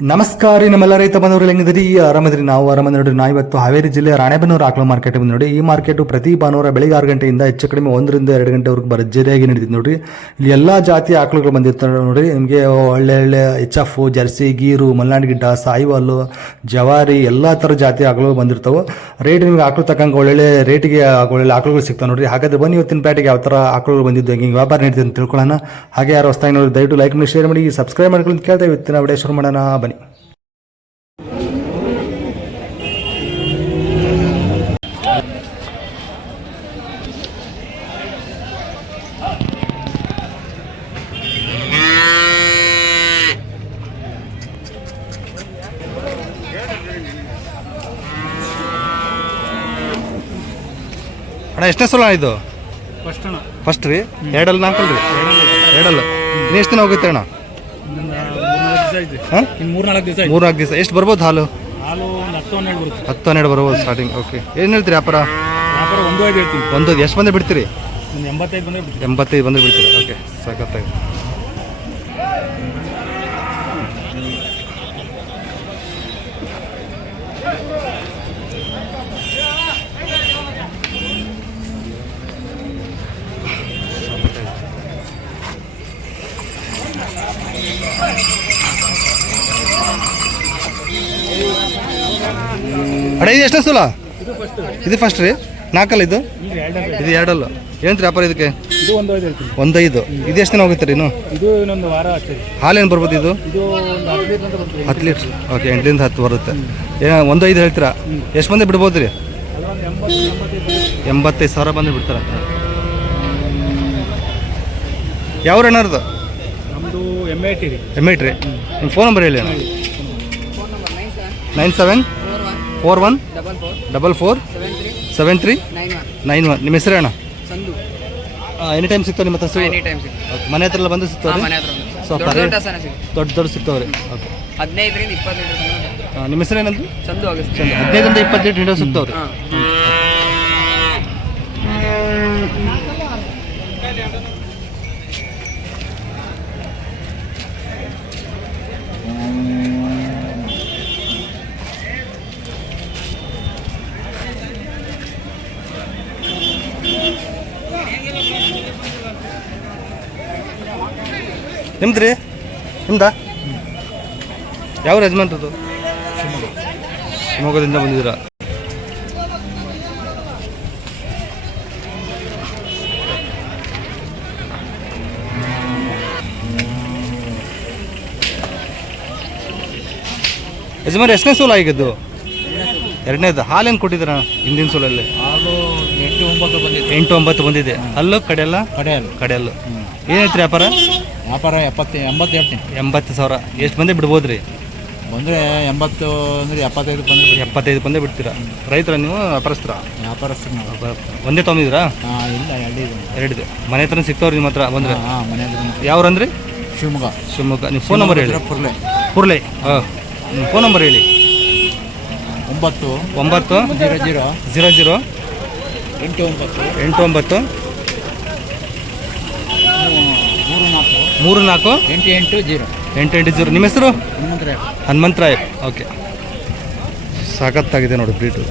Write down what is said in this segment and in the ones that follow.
ನಮಸ್ಕಾರ ನಮ್ಮೆಲ್ಲ ರೈತ ಬಂದವರು ಹೆಂಗಿದ್ರಿ ಆರಾಮದ್ರಿ ನಾವು ಆರಾಮ ನೋಡ್ರಿ. ನಾವು ಇವತ್ತು ಹಾವೇರಿ ಜಿಲ್ಲೆ ರಾಣೆಬೆನ್ನೂರು ಆಕಳ ಮಾರ್ಕೆಟ್ ಬಂದು ನೋಡಿ. ಈ ಮಾರ್ಕೆಟ್ ಪ್ರತಿ ಭಾನುವಾರ ಬೆಳಿಗ್ಗೆ 6 ಗಂಟೆಯಿಂದ ಹೆಚ್ಚು ಕಡಿಮೆ 1 ರಿಂದ 2 ಗಂಟೆವರೆಗೂ ಭರ್ಜರಿಯಾಗಿ ನಡೀತಿದೆ ನೋಡ್ರಿ. ಇಲ್ಲಿ ಎಲ್ಲಾ ಜಾತಿಯ ಆಕಳುಗಳು ಬಂದಿರ್ತಾರೆ ನೋಡ್ರಿ. ನಿಮಗೆ ಒಳ್ಳೆ H F, Jersey, ಗೀರು, Malnad Gidda, Sahiwal, ಜವಾರಿ ಎಲ್ಲಾ ತರ ಜಾತಿಯ ಆಕಳುಗಳು ಬಂದಿರ್ತಾವೆ. ರೇಟ್ ನಿಮ್ಗೆ ಆಕಳು ತಕ್ಕಂಗೆ ಒಳ್ಳೆ ರೇಟಿಗೆ ಒಳ್ಳೆ ಆಕಳುಗಳು ಸಿಗ್ತಾವೆ ನೋಡ್ರಿ. ಹಾಗಾದ್ರೆ ಬನ್ನಿ ಇವತ್ತಿನ ಪ್ಯಾಟಿಗೆ ಯಾವ ತರ ಆಕಳುಗಳು ಬಂದಿದ್ದು, ಹೆಂಗೆ ವ್ಯಾಪಾರ ನಡೀತಿದೆ ಅಂತ ತಿಳ್ಕೊಳ್ಳೋಣ. ಹಾಗೆ ಯಾರು ಹೊಸದಾಗಿ ನೋಡಿ ದಯವಿಟ್ಟು ಲೈಕ್ ಮಾಡಿ, ಶೇರ್ ಮಾಡಿ, ಸಬ್ಸ್ಕ್ರೈಬ್ ಮಾಡ್ಕೊಳ್ಳಿ ಅಂತ ಕೇಳ್ತಾ ಇವತ್ತಿನ ವಿಡಿಯೋ ಶುರು ಮಾಡೋಣ ಬನ್ನಿ. ಅಣ್ಣ ಎಷ್ಟನೇ ಸಲ ಇದು? ಫಸ್ಟ್ ರೀ. ಎರಡಲ್ಲ ನಾಲ್ಕಲ್ಲ ರೀ? ಎರಡಲ್ಲ. ಇನ್ನು ಎಷ್ಟು ದಿನ ಹೋಗುತ್ತೆ ಅಣ್ಣ? 3-4 ದಿವಸ. ಎಷ್ಟು ಬರ್ಬೋದು ಹಾಲು? 10-12 ಬರ್ಬೋದು ಸ್ಟಾರ್ಟಿಂಗ್. ಓಕೆ, ಏನು ಹೇಳ್ತೀರಿ ವ್ಯಾಪಾರ? 1 ಎಷ್ಟು ಬಂದರೆ ಬಿಡ್ತೀರಿ? 85 ಬಂದರೆ ಬಿಡ್ತೀರಿ. ಓಕೆ, ಸಾಕತ್ತಾಗಿ. ಅಣ್ಣ ಇದು ಎಷ್ಟನೇ ಸಲ? ಇದು ಫಸ್ಟ್ ರೀ. ನಾಲ್ಕಲ್ಲ ಇದು? ಇದು ಎರಡಲ್ಲ. ಏನಂತ ವ್ಯಾಪಾರ ಇದಕ್ಕೆ? 1.5. ಇದು ಎಷ್ಟು ದಿನ ಹೋಗುತ್ತೆ ರೀ? ಇನ್ನು ಹಾಲೇನು ಬರ್ಬೋದು ಇದು? 10 ಲೀಟ್ರ್. ಓಕೆ, 8ರಿಂದ 10 ಬರುತ್ತೆ. ಏನೋ 1.5 ಹೇಳ್ತೀರಾ? ಎಷ್ಟು ಮಂದಿ ಬಿಡ್ಬೋದು ರೀ? 85,000 ಬಂದು ಬಿಡ್ತಾರೆ. ಯಾವ ಅಣ್ಣರ್ದು? M8 ರೀ. ನಿಮ್ಮ ಫೋನ್ ನಂಬರ್ ಹೇಳಿ ಅಣ್ಣ. 9741447391. ನಿಮ್ಮ ಹೆಸರು ಅಣ್ಣ? ಎನಿ ಟೈಮ್ ಸಿಗ್ತಾವೆ ನಿಮ್ಮ ಹತ್ರ? ಮನೆ ಹತ್ರ ಎಲ್ಲ ಬಂದು ಸಿಗ್ತಾವೆ? ದೊಡ್ಡ ಸಿಗ್ತಾವ್ರಿ. Okay, 15ರಿಂದ 20 litre. ನಿಮ್ಮ ಹೆಸರು ಏನಂದ್ರೆ? ಚಂದು. 15ರಿಂದ 20 ಲೀಟರ್ ಸಿಗ್ತಾವ್ರಿ. ನಿಮ್ದು ರೀ? ನಿಮ್ದಾ? ಯಾವ ಯಜಮಾನ್ರದ್ದು? ಶಿವಮೊಗ್ಗದಿಂದ ಬಂದಿದ್ದೀರಾ? ಯಜಮಾನ್ ಎಷ್ಟನೇ ಸೋಲ ಆಗಿದ್ದು? ಎರಡನೇದು. ಹಾಲೇನು ಕೊಟ್ಟಿದ್ದೀರ ಹಿಂದಿನ ಸೋಲಲ್ಲಿ? ಹಾಲು 8-9 ಬಂದಿದೆ. ಅಲ್ಲೂ ಕಡೆಯಲ್ಲ? ಕಡೆಯಲ್ಲು. ಏನೈತ್ರಿ ವ್ಯಾಪಾರ? 80 ಹೇಳ್ತೀನಿ. 80,000. ಎಷ್ಟು ಬಂದೇ ಬಿಡ್ಬೋದು ರೀ? ಬಂದರೆ 80 ಅಂದರೆ 75 ಬಂದರೆ 75 ಬಂದೇ ಬಿಡ್ತೀರಾ? ರೈತರ ನೀವು? ವ್ಯಾಪಾರಸ್ಥರ? ಒಂದೇ ತೊಗೊಂಡಿದ್ದೀರಾ? ಇಲ್ಲ, 2 2 ಮನೆ ಹತ್ರ ಸಿಗ್ತಾವ್ರಿ ನಿಮ್ಮ ಹತ್ರ ಬಂದರೆ? ಮನೆ ಹತ್ರ. ಯಾವ್ರಂದ್ರಿ? ಶಿವಮೊಗ್ಗ. ನಿಮ್ಮ ಫೋನ್ ನಂಬರ್ ಹೇಳಿ. ಪುರ್ಲೆ. ಹಾಂ, ನಿಮ್ಮ ಫೋನ್ ನಂಬರ್ ಹೇಳಿ. 9 00 89 34 880. ನಿಮ್ಮ ಹೆಸರು? ಹನುಮಂತರಾಯ್. ಓಕೆ, ಸಖತ್ತಾಗಿದೆ ನೋಡಿ ಬ್ರೀಟು.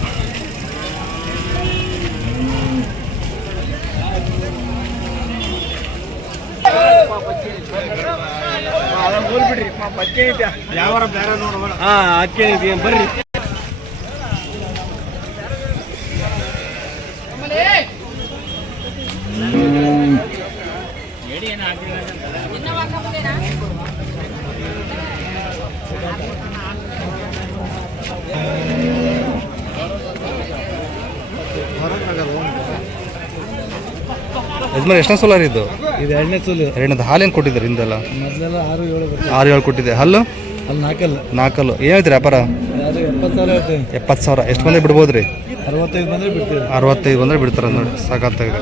ಬರ್ರಿ. ಯಜಮಾನ್ ಎಷ್ಟನೇ ಸೋಲಾರ್ ಇದು? ಇದು 2ನೇ ಸೋಲು. ಎರಡನೇದು. ಹಾಲೇನು ಕೊಟ್ಟಿದ್ದಾರೆ ಹಿಂದೆಲ್ಲ? ಮೊದಲೆಲ್ಲ 6-7 6-7 ಕೊಟ್ಟಿದೆ. ಹಲ್ಲು? ಅಲ್ಲಿ 4. ಏನು ಹೇಳ್ತೀರಿ ವ್ಯಾಪಾರ? 70,000. 70,000. ಎಷ್ಟು ಮಂದಿ ಬಿಡ್ಬೋದು ರೀ? 65 ಬಂದರೆ ಬಿಡ್ತೀವಿ. 65 ಬಂದರೆ ಬಿಡ್ತಾರೆ ನೋಡಿ. ಸಾಕಾಗ್ತಾಗಿದೆ.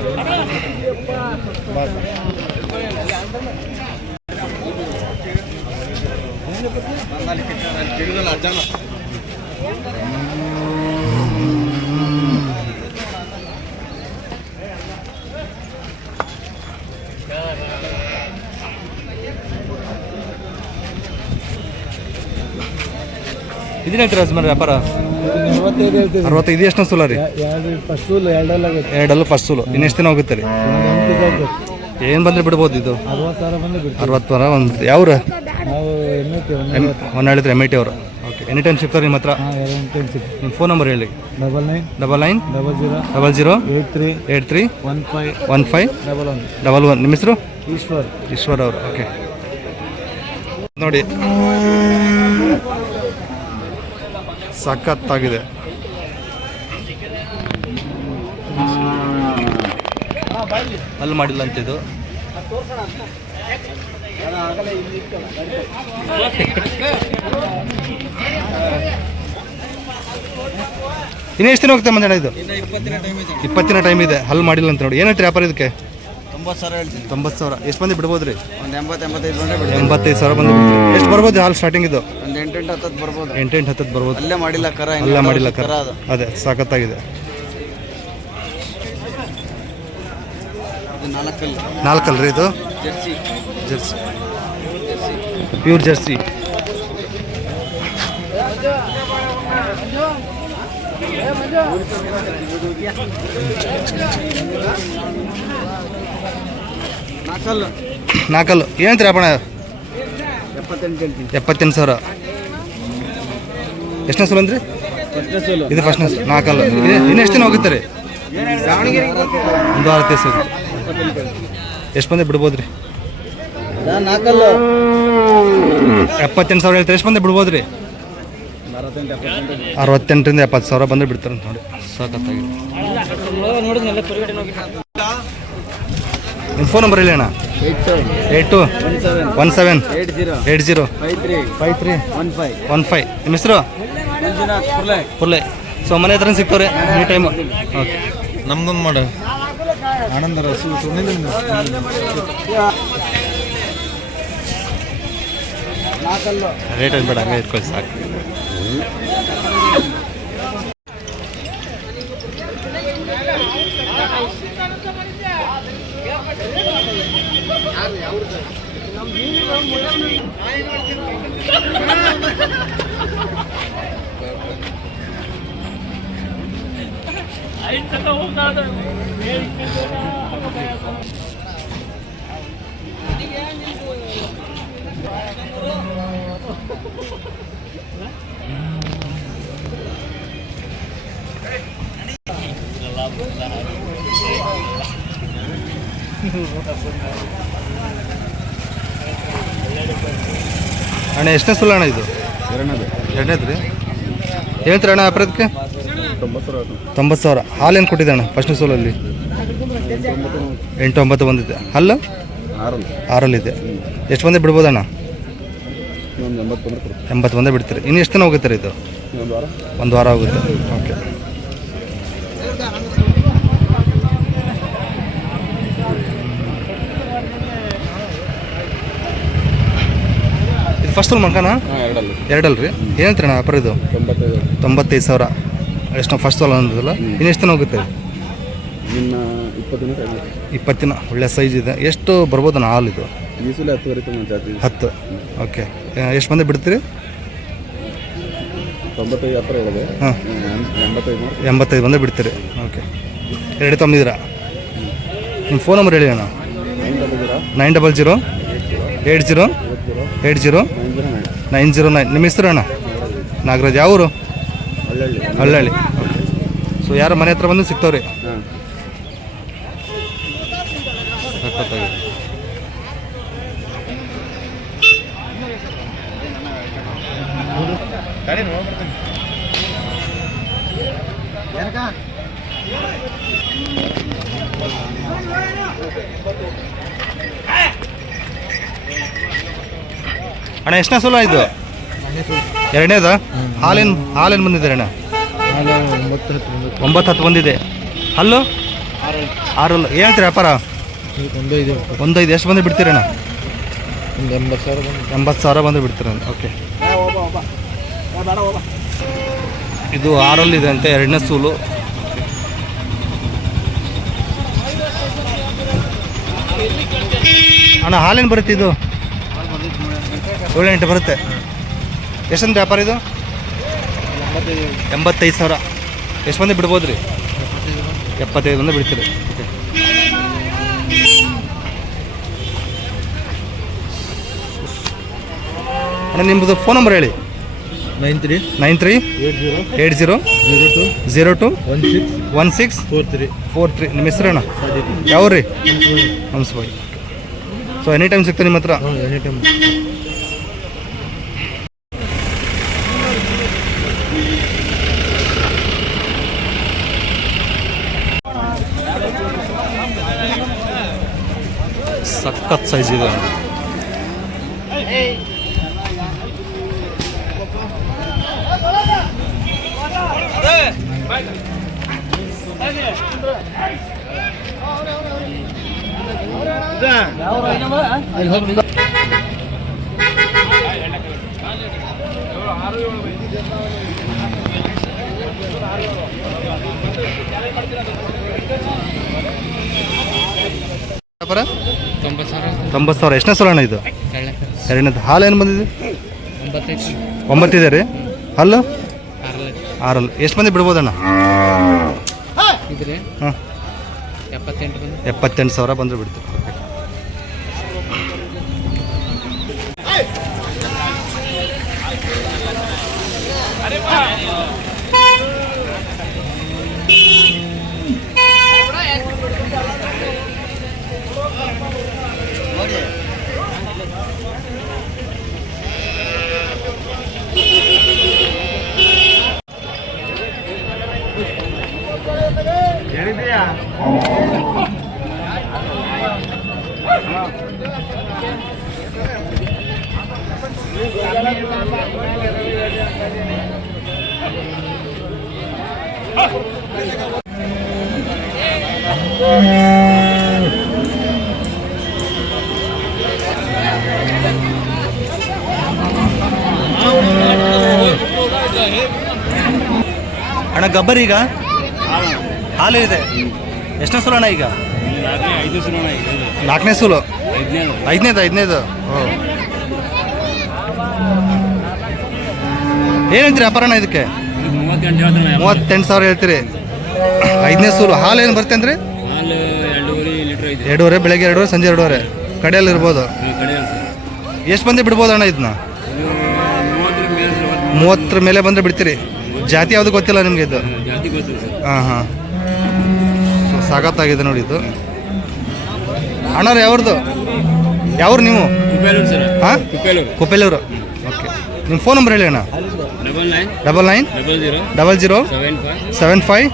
ಇದನ್ನ ಹೇಳ್ತೀರಾ ಯಜಮಾನ್ರೆ ವ್ಯಾಪಾರ 45 ಹೇಳ್ತೀವಿ. 65 ಇದು ಎಷ್ಟನೇ ಸೂಲ ರೀ? ಎರಡು ಫಸ್ಟ್ ಸೂಲ್ ಎರಡಲ್ಲ ಆಗುತ್ತೆ. ಎರಡಲ್ಲೂ ಫಸ್ಟ್ ಸೂಲು ಇನ್ನು ಎಷ್ಟು ದಿನ ಹೋಗುತ್ತೆ ರೀ? ಏನು ಬಂದರೆ ಬಿಡ್ಬೋದು ಇದು? 60,000 ಬಂದು ಬಿಡ್ತೀವಿ. 60 ಒಂದು ಯಾವ್ರ ನಾವು ಎಣ್ಣೆ ಒಂದು ಹೇಳಿದ್ರೆ ಎಮ್ ಐ ಟಿ ಅವರು. ಓಕೆ ಎನಿ ಟೈಮ್ ಸಿಗ್ತಾರೆ ನಿಮ್ಮ ಹತ್ರ? ಇಂಟರ್ನ್ಶಿಪ್. ನಿಮ್ಮ ಫೋನ್ ನಂಬರ್ ಹೇಳಿ. 99 99 00 00 83 83 15 15 11. 11. ನಿಮ್ಮ ಹೆಸರು? ಈಶ್ವರ್ ಅವರು. ಓಕೆ ನೋಡಿ ಸಖತ್ತಾಗಿದೆ. ಅಲ್ಲಿ ಮಾಡಿಲ್ಲ ಅಂತ ಇದು. ಇನ್ನು ಎಷ್ಟು ದಿನ ಹೋಗುತ್ತೆ ಮಂಜಣ್ಣ ಇದು? 20 ದಿನ ಟೈಮ್ ಇದೆ. ಹಲ್ಲು ಮಾಡಿಲ್ಲ ಅಂತ ನೋಡಿ. ಏನು ಹೇಳ್ತೀರಿ ವ್ಯಾಪಾರ ಇದಕ್ಕೆ? 90,000 ಹೇಳ್ತೀನಿ. 90,000. ಎಷ್ಟು ಮಂದಿ ಬಿಡ್ಬೋದು ರೀ? ಒಂದು 80-85 ಬಂದರೆ ಬಿಡ್ತೀವಿ. 85,000 ಬಂದು ಬಿಡ್ತೀವಿ. ಎಷ್ಟು ಬರ್ಬೋದು ಹಾಲು ಸ್ಟಾರ್ಟಿಂಗ್ ಇದು? ಒಂದು 8-10 ಬರ್ಬೋದು. 8-10 ಬರ್ಬೋದು. ಅಲ್ಲೇ ಮಾಡಿಲ್ಲ ಕರ. ಅಲ್ಲ ಮಾಡಿಲ್ಲ ಕರ. ಅದು ಅದೇ ಸಾಕತ್ತಾಗಿದೆ. 4 4 ಇದು ಜರ್ಸಿ. Jersey pure jersey. ನಾಲ್ಕಲ್ಲು ಏನಂತೀರಿ ಅಪ್ಪಣ? 78 ಹೇಳ್ತೀನಿ. 78,000. ಎಷ್ಟನೇ ಸೂಲು ಅಂದ್ರಿ? ಫಸ್ಟ್ನೇ ಸೋಲು. ಇದು ಫಸ್ಟ್ನೇ ಸೂಲು. ನಾಲ್ಕಲ್ಲು. ಇನ್ನು ಎಷ್ಟು ದಿನ ಹೋಗುತ್ತೆ ರೀ? ಒಂದು 6 ದಿವಸ ಹೋಗುತ್ತೆ. ಎಷ್ಟು ಬಂದೆ ಬಿಡ್ಬೋದು ರೀ? 4 78,000 ಹೇಳ್ತಾರೆ. ಎಷ್ಟು ಬಂದೆ ಬಿಡ್ಬೋದು ರೀ? 68ರಿಂದ 70,000 ಬಂದರೆ ಬಿಡ್ತಾರೆ ಅಂತ ನೋಡಿ. ಸಾಕತ್ತಾಗಿದೆ. ನಿಮ್ಮ ಫೋನ್ ನಂಬರ್ ಹೇಳಿ ಅಣ್ಣ. 8217 80 53 15. ನಿಮ್ಮ ಹೆಸರು? ಪುರ್ಲೆ. ಸೊ ಮನೆ ಹತ್ರ ಸಿಗ್ತವ್ರೆ ಈ ಟೈಮು? ಓಕೆ ನಮ್ದೊಂದು ಮಾಡು. ಆನಂದ ರೇಟ್ ಬೇಡ ಹಂಗೆ ಇಟ್ಕೊಳ್ಳಿ ಸಾಕು. ಅಣ್ಣ ಎಷ್ಟನೇ ಸುಳ್ಳು ಅಣ್ಣ ಇದು? ಎರಡನೇದು ರೀ. ಹೇಳ್ತೀರ ಅಣ್ಣ ವ್ಯಾಪಾರಕ್ಕೆ? 90,000. ಹಾಲೇನು ಕೊಟ್ಟಿದೆ ಅಣ್ಣ ಫಸ್ಟ್ನೇ ಸೋಲಲ್ಲಿ? 8-9 ಬಂದಿದೆ. ಹಲ್ಲು 6 ಇದೆ. ಎಷ್ಟು ಬಂದೆ ಬಿಡ್ಬೋದಣ್ಣ? 80 ಬಂದೇ ಬಿಡ್ತೀರಿ. ಇನ್ನು ಎಷ್ಟು ದಿನ ಹೋಗುತ್ತೆ ರೀ ಇದು? ಒಂದು ವಾರ ಹೋಗುತ್ತೆ. ಓಕೆ ಇದು ಫಸ್ಟ್ ಸೋಲ್ ಮಲ್ಕನ? ಎರಡಲ್ಲ ರೀ. ಏನಂತೀರಿ ಅಣ್ಣ ವ್ಯಾಪಾರ ಇದು? 95,000. ಎಷ್ಟು ಫಸ್ಟ್ ಸೋಲ್ ಅಂದದಲ್ಲ? ಇನ್ನು ಎಷ್ಟು ದಿನ ಹೋಗುತ್ತೆ? 20 ದಿನ. ಒಳ್ಳೆ ಸೈಜ್ ಇದೆ. ಎಷ್ಟು ಬರ್ಬೋದಣ್ಣ ಹಾಲು ಇದು? 10. ಓಕೆ ಎಷ್ಟು ಬಂದೆ ಬಿಡ್ತೀರಿ? 85 ಬಂದೇ ಬಿಡ್ತೀರಿ. ಓಕೆ ಎರಡು ತಮ್ಮಿದ್ದೀರಾ? ನಿಮ್ಮ ಫೋನ್ ನಂಬರ್ ಹೇಳಿ ಅಣ್ಣ. 900 80 80 909. ನಿಮ್ಮ ಹೆಸರು ಅಣ್ಣ? ನಾಗರಾಜ್. ಯಾವ ಊರು? ಹಳ್ಳಹಳ್ಳಿ. ಓಕೆ ಸೊ ಯಾರು ಮನೆ ಹತ್ರ ಬಂದು ಸಿಗ್ತಾವ್ರಿ? ಸಖತ್ತಾಗಿದೆ. ಅಣ್ಣ ಎಷ್ಟನೇ ಸೋಲ ಇದು? ಎರಡನೇದ? ಹಾಲೇನು ಬಂದಿದೆ ಅಣ್ಣ? 9-10 ಬಂದಿದೆ. ಹಲ್ಲು 6. ಏನು ಹೇಳ್ತೀರಿ ವ್ಯಾಪಾರ? 1.5. ಎಷ್ಟು ಬಂದು ಬಿಡ್ತೀರಣ್ಣ? 80,000 ಬಂದು ಬಿಡ್ತೀರ. ಓಕೆ ಇದು 6 ಇದೆ ಅಂತೆ. ಎರಡನೇ ಸೂಲು. ಅಣ್ಣ ಹಾಲೇನು ಬರುತ್ತೆ ಇದು? 7-8 ಬರುತ್ತೆ. ಎಷ್ಟೊಂದು ವ್ಯಾಪಾರ ಇದು? 85,000. ಎಷ್ಟು ಮಂದಿ ಬಿಡ್ಬೋದು ರೀ? 75 ಮಂದಿ ಬಿಡ್ತೀರಿ. ಅಣ್ಣ ನಿಮ್ಮದು ಫೋನ್ ನಂಬರ್ ಹೇಳಿ. 93 80 02 16 43. ನಿಮ್ಮ ಹೆಸರು ಅಣ್ಣ? ಯಾವ ರೀ? ಹಂಸಬಾಯಿ. ಸೊ ಎನಿ ಟೈಮ್ ಸಿಗ್ತದೆ ನಿಮ್ಮ ಹತ್ರ? Any time. ಸಖತ್ ಸೈಜ್ ಇದೆ. ವ್ಯಾಪಾರ 90,000. ಎಷ್ಟನೇ ಸಲ ಅಣ್ಣ ಇದು? ಎರಡನೇದು. ಹಾಲು ಏನು ಬಂದಿದೆ? 9 ಇದೆ ರೀ. ಹಲ್ಲು 6. ಎಷ್ಟು ಮಂದಿ ಬಿಡ್ಬೋದಣ್ಣ? ಹಾಂ 78,000 ಬಂದರೆ ಬಿಡ್ತೀವಿ. ಅಣ್ಣ ಗಬ್ಬರ್ ಈಗ ಹಾಲು ಇದೆ. ಎಷ್ಟನೇ ಸೂಲು ಅಣ್ಣ ಈಗ? 4ನೇ ಸೂಲು. 5ನೇದು. ಏನಂತೀರಿ ವ್ಯಾಪಾರಣ್ಣ ಇದಕ್ಕೆ? 38,000 ಹೇಳ್ತೀರಿ. 5ನೇ ಸೂಲು. ಹಾಲು ಏನು ಬರುತ್ತೆ ಅಂದ್ರೆ? 2.5 ಬೆಳಗ್ಗೆ 2 ಸಂಜೆ 2 ಕಡೆಯಲ್ಲಿ ಇರ್ಬೋದು. ಎಷ್ಟು ಮಂದಿ ಬಿಡ್ಬೋದು ಅಣ್ಣ ಇದನ್ನ? 30 ಮೇಲೆ ಬಂದರೆ ಬಿಡ್ತೀರಿ. ಜಾತಿ ಯಾವುದು ಗೊತ್ತಿಲ್ಲ ನಿಮಗೆ ಇದು? ಹಾಂ. ಸಾಗತ್ತಾಗಿದೆ ನೋಡಿ ಇದು. ಅಣ್ಣವ್ರು ಯಾವ್ದು? ನೀವು? ಹಾಂ ಕುಪ್ಪೇಲೂರು. ಓಕೆ. ನಿಮ್ಮ ಫೋನ್ ನಂಬರ್ ಹೇಳಿ ಅಣ್ಣ. 99 00 75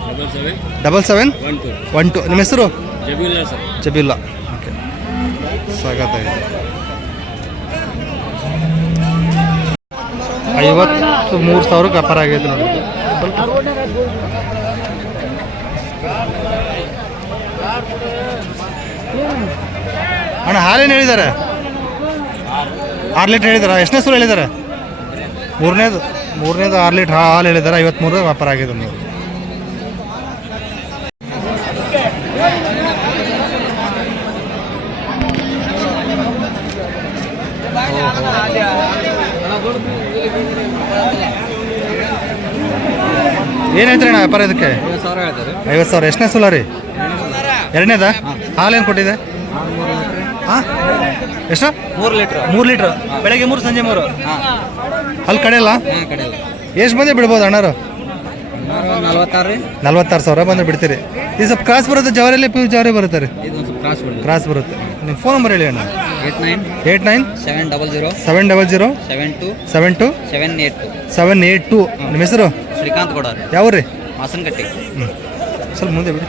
77 12. ನಿಮ್ಮ ಹೆಸರು? ಜಬೀಲ್ಲ. ಓಕೆ. ಸಾಗತ್ತಾಗಿದೆ. 53,000 ವ್ಯಾಪಾರ ಆಗೈತೆ ನೋಡಿ. ಅಣ್ಣ ಹಾಲೇನು ಹೇಳಿದ್ದಾರೆ? 6 ಲೀಟ್ರ್ ಹೇಳಿದಾರ? ಎಷ್ಟನೇ ಸೂರು ಹೇಳಿದ್ದಾರೆ? 3ನೇದು 6 ಲೀಟ್ರ್ ಹಾಲು ಹೇಳಿದ್ದಾರೆ. 53 ವ್ಯಾಪಾರ ಆಗಿದೆ ನೋಡಿ. ಏನು ಹೇಳ್ತೀರಿ ಅಣ್ಣ ವ್ಯಾಪಾರ ಇದಕ್ಕೆ? 50,000. ಎಷ್ಟನೇ ಸೂಲ ರೀ? ಎರಡನೇದಾ? ಹಾಲೇನು ಕೊಟ್ಟಿದೆ? ಹಾಂ ಎಷ್ಟು? 3 ಲೀಟ್ರ್. ಬೆಳಗ್ಗೆ 3 ಸಂಜೆ 3. ಅಲ್ಲಿ ಕಡೆಯಲ್ಲ? ಎಷ್ಟು ಬಂದೆ ಬಿಡ್ಬೋದು ಅಣ್ಣರು? 46,000 ಬಂದರೆ ಬಿಡ್ತೀರಿ. ಇದು ಸ್ವಲ್ಪ ಕ್ರಾಸ್ ಬರುತ್ತೆ. ಜವರಲ್ಲಿ ಪ್ಯೂ ಜವರಿ ಬರುತ್ತೆ ರೀ. ಕ್ರಾಸ್ ಬರುತ್ತೆ. ನಿಮ್ಮ ಫೋನ್ ನಂಬರ್ ಹೇಳಿ ಅಣ್ಣ. 89 700 72 782. ನಿಮ್ಮ ಹೆಸರು? ಶ್ರೀಕಾಂತ್ ಗೌಡ. ಯಾವ ರೀ? ಮಾಸನಕಟ್ಟಿ. ಸ್ವಲ್ಪ ಮುಂದೆ ಬಿಡಿ.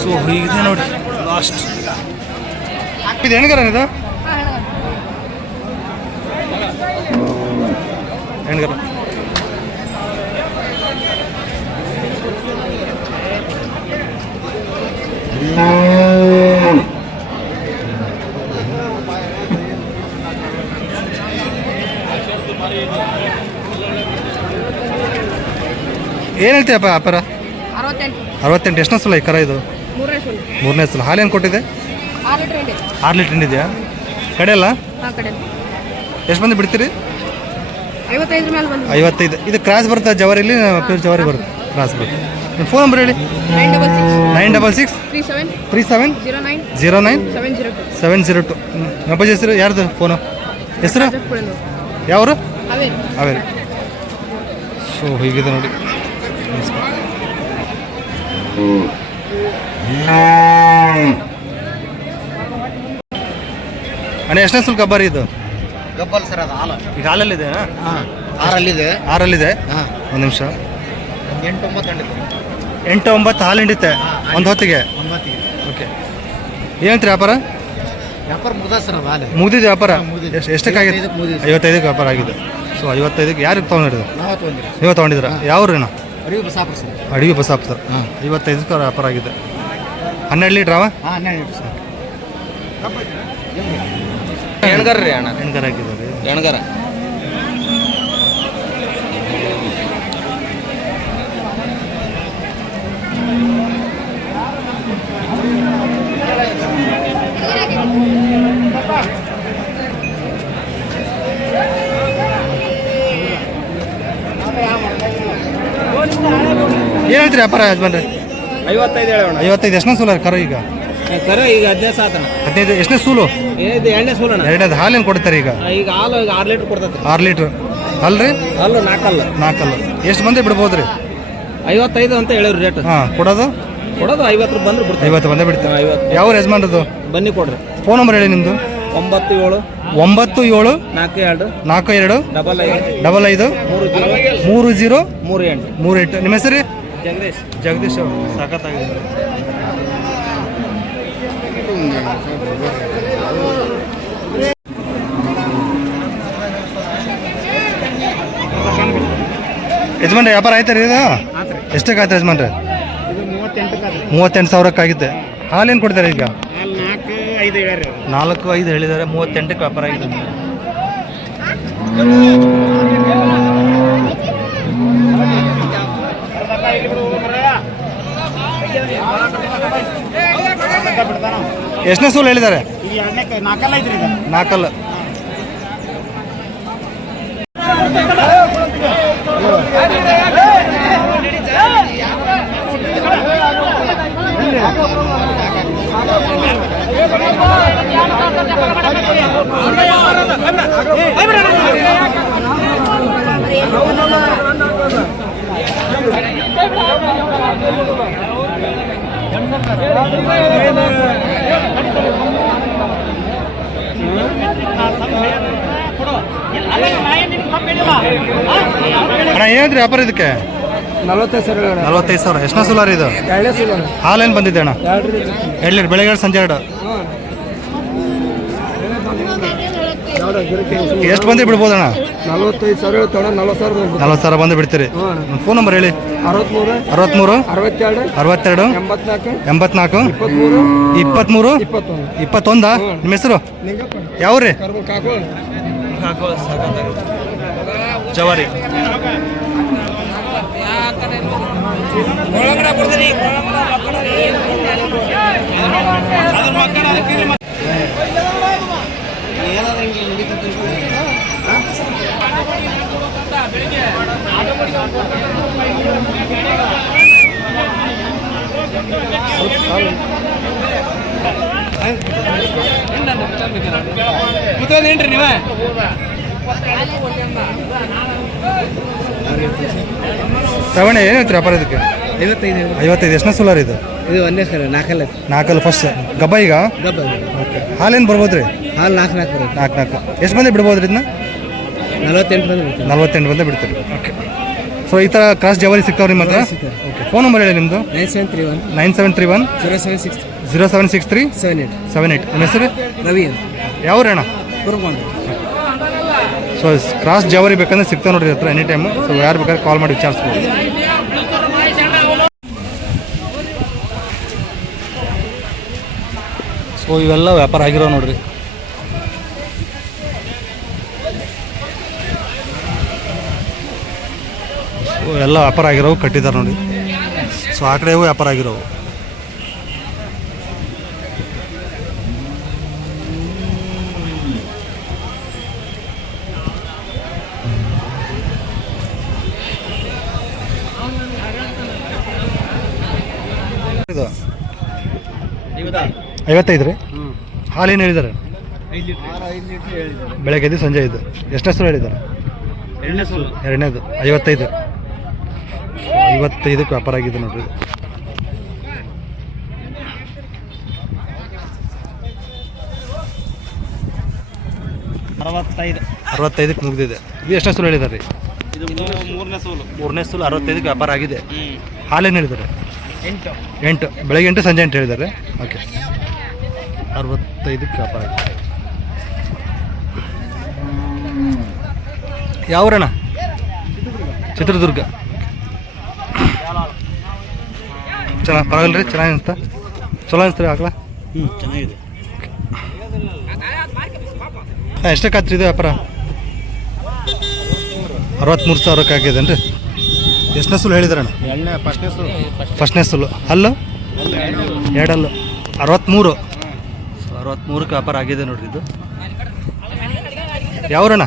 ಸೊ ಹೀಗಿದೆ ನೋಡಿ ಲಾಸ್ಟ್. ಇದು ಹೆಣ್ಗರ ಇದು? ಹೆಣ್ಗರ. ಏನು ಹೇಳ್ತೀಯಪ್ಪ ವ್ಯಾಪಾರ? 68. ಎಷ್ಟನೇ ಸಲ ಈ ಕರ ಇದು? 3ನೇ ಸಲ. ಹಾಲೇನು ಕೊಟ್ಟಿದೆ? 6 ಲೀಟ್ರ್ ಇದೆಯಾ? ಕಡೆ ಅಲ್ಲ? ಎಷ್ಟು ಮಂದಿ ಬಿಡ್ತೀರಿ? 55 ಮೇಲೆ ಬಂದಿದೆ. 55. ಇದು ಕ್ರಾಸ್ ಬರುತ್ತೆ ಜವಾರಿಲಿ, ಪ್ಯೂರ್ ಜವಾರಿ ಬರುತ್ತೆ, ಕ್ರಾಸ್ ಬರುತ್ತೆ. ನಿಮ್ಮ ಫೋನ್ ನಂಬರ್ ಹೇಳಿ. 966 37 09 702. ಅಪ್ಪಾಜಿ ಹೆಸರು ಯಾರ್ದು ಫೋನು ಹೆಸರು ಯಾವರು? ಅವೇರಿ. ಸೊ ಹೀಗಿದೆ ನೋಡಿ. ಅಣ್ಣ ಎಷ್ಟನೇ ಸುಲ್ಕ ಹಬ್ಬ ರೀ ಇದು? ಗಬ್ಬಲ್ ಸರ್ ಅದು ಹಾಲು. ಈಗ ಹಾಲಲ್ಲಿದೆ? ಹಾಂ, 6 ಆರಲ್ಲಿದೆ. ಹಾಂ, ಒಂದು ನಿಮಿಷ. 8-9 ಹಾಲು ಹಿಂಡುತ್ತೆ ಒಂದು ಹೊತ್ತಿಗೆ. 9. ಓಕೆ. ಏನಂತೀರಿ ವ್ಯಾಪಾರ? ವ್ಯಾಪಾರ ಮುಗ್ದ ಸರ್ ಅದು ಹಾಲು. ಮುಗಿದಿದೆ ವ್ಯಾಪಾರ? ಮುಗ್ದಿದೆ. ಎಷ್ಟಕ್ಕಾಗಿದೆ? 55ಕ್ಕೆ ವ್ಯಾಪಾರ ಆಗಿದೆ. ಸೊ 55ಕ್ಕೆ ಯಾರಿಗೆ ತೊಗೊಂಡಿರೋದು? ನಾವು ತೊಗೊಂಡಿರಿ. ನೀವು ತೊಗೊಂಡಿದ್ದೀರಾ? ಯಾವ್ರೇನ? ಅರಿವು ಬಸಾಪುರ ಸರ್. ಅಡಿಗೆ ಬಸಾಪ್ ಸರ್. 55ಕ್ಕೆ ವ್ಯಾಪಾರ ಆಗಿದೆ. 12 ಲೀಟ್ರವ? ಹಾಂ, 12 ಸರ್. ಎಣ್ಗಾರ ರೀ ಅಣ್ಣ, ಹೆಣ್ಗಾರ ಹಾಕಿದ್ದಾರೆ. ಎಣ್ಗಾರ. ಏನು ಹೇಳ್ತೀರಿ ವ್ಯಾಪಾರ ಯಜಮಾನ್ರಿ? 55 ಹೇಳೋಣ. 55 ಎಷ್ಟನೇ ಸೂಲ ಕರ ಈಗ? ಕರ ಈಗ 15 ಸಾತನ. 15 ಎಷ್ಟನೇ ಸೂಲು? ಇದು 2ನೇ ಸೂಲಣ್ಣ. ಎರಡನೇದು ಹಾಲೇನು ಕೊಡ್ತಾರೆ ಈಗ? ಈಗ ಹಾಲು ಈಗ 6 ಲೀಟ್ರ್ ಕೊಡ್ತೈತೆ. 6 ಲೀಟ್ರ್ ಅಲ್ರಿ? ಹಾಲು 4 4 ಎಷ್ಟು ಬಂದರೆ ಬಿಡ್ಬೋದು ರೀ? 55 ಅಂತ ಹೇಳಿವ್ರಿ ರೇಟ್. ಹಾಂ, ಕೊಡೋದು 50 ಬಂದ್ರೆ ಬಿಡ್ತೀವಿ. 50 ಬಂದೇ ಬಿಡ್ತೀವಿ. 50. ಯಾವ ಯಜಮಾನ್ರದು? ಬನ್ನಿ ಕೊಡ್ರಿ. ಫೋನ್ ನಂಬರ್ ಹೇಳಿ ನಿಮ್ಮದು. 97 97 42 42 55 55 30 30 38. 38. ನಿಮ್ಮ ಹೆಸರು? ಜಗದೀಶ್. ಜಗದೀಶ್ ಅವರು. ಸಾಕತ್ತಾಗಿದೆ. ಯಜಮಾನ್ರೆ ವ್ಯಾಪಾರ ಆಯ್ತಾ ರೀ ಇದು? ಎಷ್ಟಕ್ಕೆ ಆಯ್ತು ಯಜಮಾನ್ರೆ? ಇದು 38,000ಕ್ಕಾಗಿದೆ. ಹಾಲೇನು ಕೊಡ್ತಾರೆ ಈಗ? 4-5 ಹೇಳ್ಯಾರ. 4-5 ಹೇಳಿದ್ದಾರೆ. 38ಕ್ಕೆ ವ್ಯಾಪಾರ ಆಗಿದೆ. ಎಷ್ಟನೇ ಸೂಲು ಹೇಳಿದ್ದಾರೆ? 4. ಅಣ್ಣ ಏನಂದ್ರಿ ವ್ಯಾಪಾರ ಇದಕ್ಕೆ? 45,000. ಎಷ್ಟನೇ ಸೂಲಾರ ಇದು? ಹಾಲೇನು ಬಂದಿದೆ ಅಣ್ಣ? 2 ಲೀಟ್ರ್ ಬೆಳಗ್ಗೆ 2 ಸಂಜೆ 2. ಎಷ್ಟು ಬಂದ್ರೆ ಬಿಡ್ಬೋದು ಅಣ್ಣ? 45,000 40,000 ಬಂದು ಬಿಡ್ತೀರಿ. ಫೋನ್ ನಂಬರ್ ಹೇಳಿ. 63 63 62 62 84 84 23 21. ನಿಮ್ಮ ಹೆಸರು ಯಾವ್ರಿ? ಜವಾರಿ. ಏನ್ರಿ ನೀವೇ? ಶ್ರವಣ ಏನು ಹೇಳ್ತೀರಿ ವ್ಯಾಪಾರ ಇದಕ್ಕೆ? 55. ಎಷ್ಟನೇ ಸೋಲಾರ್ ಇದು? ಇದು 1ನೇ ಸರ್. 4 ಫಸ್ಟ್ ಗಬ್ಬ ಈಗ. ಓಕೆ. ಹಾಲೇನು ಬರ್ಬೋದು ರೀ? ಹಾಲು 4 4. ಎಷ್ಟು ಬಂದು ಬಿಡ್ಬೋದು ರೀ ಇದನ್ನ? 48 ಬಂದು ಬಿಡ್ತೀರಿ. ಓಕೆ. ಸೊ ಈ ಥರ ಕ್ರಾಸ್ ಜವಾರಿ ಸಿಗ್ತಾವ್ರಿ ನಿಮ್ಮ ಹತ್ರ? ಓಕೆ. ಫೋನ್ ನಂಬರ್ ಹೇಳಿ ನಿಮ್ಮದು. 9731 0763 78. ನಿಮ್ಮ ಹೆಸರು? ರವಿ. ಯಾವ ಅಣ್ಣ? ಸೊ ಕ್ರಾಸ್ ಜವಾರಿ ಬೇಕಂದ್ರೆ ಸಿಗ್ತಾವೆ ನೋಡ್ರಿ ಹತ್ರ ಎನಿ ಟೈಮು. ಸೊ ಯಾರು ಬೇಕಾದ್ರೆ ಕಾಲ್ ಮಾಡಿ ವಿಚಾರಿಸ್ಬೋದು. ಸೊ ಇವೆಲ್ಲ ವ್ಯಾಪಾರ ಆಗಿರೋ ನೋಡ್ರಿ. ಸೊ ಎಲ್ಲ ವ್ಯಾಪಾರ ಆಗಿರೋವು ಕಟ್ಟಿದ್ದಾರೆ ನೋಡಿ. ಸೊ ಆ ಕಡೆಗೂ ವ್ಯಾಪಾರ ಆಗಿರೋವು. 55 ರೀ. ಹಾಲೇನು ಹೇಳಿದ್ದಾರೆ? ಬೆಳಗ್ಗೆ 5 ಸಂಜೆ 5. ಎಷ್ಟನೇ ಸಲ ಹೇಳಿದ್ದಾರೆ? ಎರಡನೇದು 55. 55ಕ್ಕೆ ವ್ಯಾಪಾರ ಆಗಿದೆ ನೋಡ್ರಿ. ಇದು 65ಕ್ಕೆ ಮುಗಿದಿದೆ. ಇದು ಎಷ್ಟನೇ ಸಲ ಹೇಳಿದ್ದಾರೆ ರೀ? ಮೂರನೇ ಸಲ 65ಕ್ಕೆ ವ್ಯಾಪಾರ ಆಗಿದೆ. ಹಾಲೇನು ಹೇಳಿದ್ದಾರೆ? 8. ಬೆಳಗ್ಗೆ 8 ಸಂಜೆ 8 ಹೇಳಿದ್ದಾರೆ. ಓಕೆ, 65ಕ್ಕೆ ವ್ಯಾಪಾರ ಆಗಿದೆ. ಯಾವೂರಣ್ಣ? ಚಿತ್ರದುರ್ಗ. ಚೆನ್ನಾಗಿ ಪರವಾಗಿಲ್ಲ ರೀ, ಚೆನ್ನಾಗಿ ಅನಿಸ್ತಾ? ಚಲೋ ಅನಿಸ್ತಾರೆ ಆಗಲ್ಲ? ಚೆನ್ನಾಗಿದೆ. ಎಷ್ಟಕ್ಕೆ ಹತ್ತಿರ ಇದೆ ವ್ಯಾಪಾರ? 63,000ಕ್ಕೆ ಆಗಿದೇನು ರೀ? ಎಷ್ಟನೇ ಸುಲು ಹೇಳಿದಾರಣ್ಣ? ಫಸ್ಟ್ನೇ ಸುಲು. ಹಲ್ಲು 2 ಹಲ್ಲು. 63ಕ್ಕೆ ವ್ಯಾಪಾರ ಆಗಿದೆ ನೋಡ್ರಿ. ಇದು ಯಾವೂರಣ್ಣ?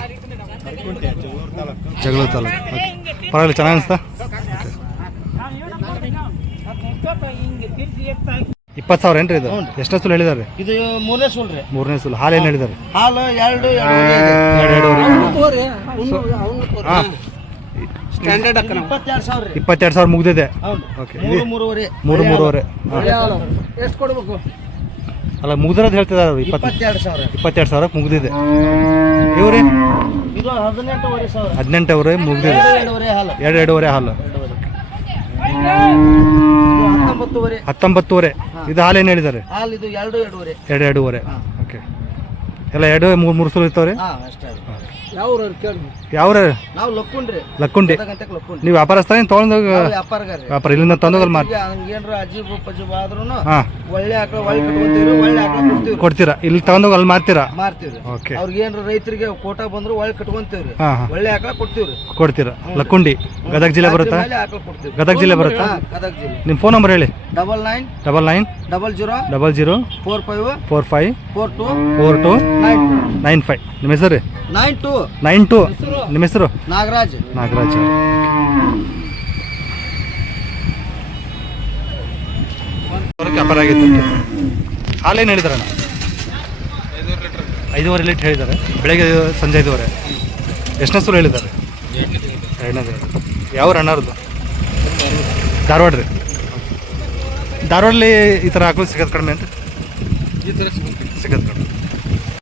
ಜಗಳೂರು ತಾಲೂಕು. ಓಕೆ, ಪರವಾಗಿಲ್ಲ, ಚೆನ್ನಾಗಿ ಅನಿಸ್ತಾ? 20,000 ಏನ್ರಿ ಇದು? ಎಷ್ಟನೇ ಸುಲು ಹೇಳಿದಾರೆ? ಇದು ಮೂರನೇ ಸೂಲ್ ರೀ. ಮೂರನೇ ಸುಲು. ಹಾಲು ಏನು ಹೇಳಿದ್ದಾರೆ? ಹಾಲು 2 ಹಾಂ, ಸ್ಟ್ಯಾಂಡರ್ಡ್ 22,000 ರೀ. 22,000 ಮುಗ್ದಿದೆ. ಹೌದು. ಓಕೆ, 3 3.5. ಎಷ್ಟು ಕೊಡ್ಬೇಕು? ಅಲ್ಲ, ಮುಗ್ದಿರೋದು ಹೇಳ್ತಿದ್ದಾರೆ ಅವರು. 22,000. 22,000ಕ್ಕೆ ಮುಗ್ದಿದೆ. ಇವ್ರಿ ಇದು 18,500. 18 ಮುಗ್ದಿದೆ. 2.5 ಹಾಲು. 2.5 ಹಾಲು. 19,500. 19,500. ಇದು ಹಾಲು ಏನು ಹೇಳಿದ್ದಾರೆ? ಹಾಲು ಇದು 2.5. 2.5. ಓಕೆ, ಎಲ್ಲ 2-3 ಸುಲು ಇರ್ತಾವ್ರಿ. ಹಾಂ, ಅಷ್ಟೇ. ಯಾವ ಕೇಳಿ? ಯಾವ್ರ? ನಾವು ಲಕ್ಕುಂಡ್ರಿ. ಲಕ್ಕುಂಡಿ. ಗಂಟೆಗೆ ಲಕ್ಕುಂಡ್ರಿ. ನೀವು ವ್ಯಾಪಾರಸ್ಥ ಏನು ತೊಗೊಂಡೋಗಿ? ವ್ಯಾಪಾರಗಾರ. ವ್ಯಾಪಾರ ಇಲ್ಲಿಂದ ತಂದೋಗಲ್ಲಿ ಮಾತ್ರ. ಹಂಗೇನ್ರ ಅಜೀಬ್ ಪಜೀಬ್ ಆದ್ರೂ ಹಾಂ, ಒಳ್ಳೆ ಆಕಳ ಒಳ್ಳೆ ಕಟ್ಕೊಂತೀವ್ರಿ, ಒಳ್ಳೆ ಆಕಳ ಕೊಡ್ತೀವ್ರಿ. ಕೊಡ್ತೀರಾ? ಇಲ್ಲಿ ತಗೊಂಡೋಗಿ ಅಲ್ಲಿ ಮಾರ್ತೀರಾ? ಮಾರ್ತೀವ್ರಿ. ಓಕೆ, ಅವ್ರಿಗೆ ಏನ್ರ ರೈತರಿಗೆ ಕೋಟಾ ಬಂದ್ರು ಒಳ್ಳೆ ಕಟ್ಕೊಂತೀವ್ರಿ. ಹಾಂ ಹಾಂ, ಒಳ್ಳೆ ಆಕಳ ಕೊಡ್ತೀವ್ರಿ. ಕೊಡ್ತೀರಾ? ಲಕ್ಕುಂಡಿ ಗದಗ ಜಿಲ್ಲೆ ಬರುತ್ತಾ? ಒಳ್ಳೆ ಆಕಳ ಕೊಡ್ತೀವಿ. ಗದಗ ಜಿಲ್ಲೆ ಬರುತ್ತಾ? ಗದಗ ಜಿಲ್ಲೆ. ನಿಮ್ಮ ಫೋನ್ ನಂಬರ್ ಹೇಳಿ. 99 99 00 00 45 45 42 42 92 95. ನಿಮ್ಮ ಹೆಸರು? 92 92. ನಿಮ್ಮ ಹೆಸರು? ನಾಗರಾಜ್. ನಾಗರಾಜ್. ವ್ಯಾಪಾರ ಆಗಿತ್ತು. ಹಾಲೇನು ಹೇಳಿದಾರಣ್ಣ? 5.5 ಲೀಟ್ರ್ ಹೇಳಿದ್ದಾರೆ. ಬೆಳಗ್ಗೆ ಸಂಜೆ 5:30. ಎಷ್ಟನೇ ಸುಲು ಹೇಳಿದ್ದಾರೆ? 2ನೇದು. ಯಾವ ಅಣ್ಣರದು? ಧಾರವಾಡ ರೀ. ಧಾರವಾಡಲ್ಲಿ ಈ ಥರ ಹಾಕೋದು ಸಿಗೋದು ಕಡಿಮೆ ಅಂತ? ಸಿಗೋದು ಕಡಿಮೆ.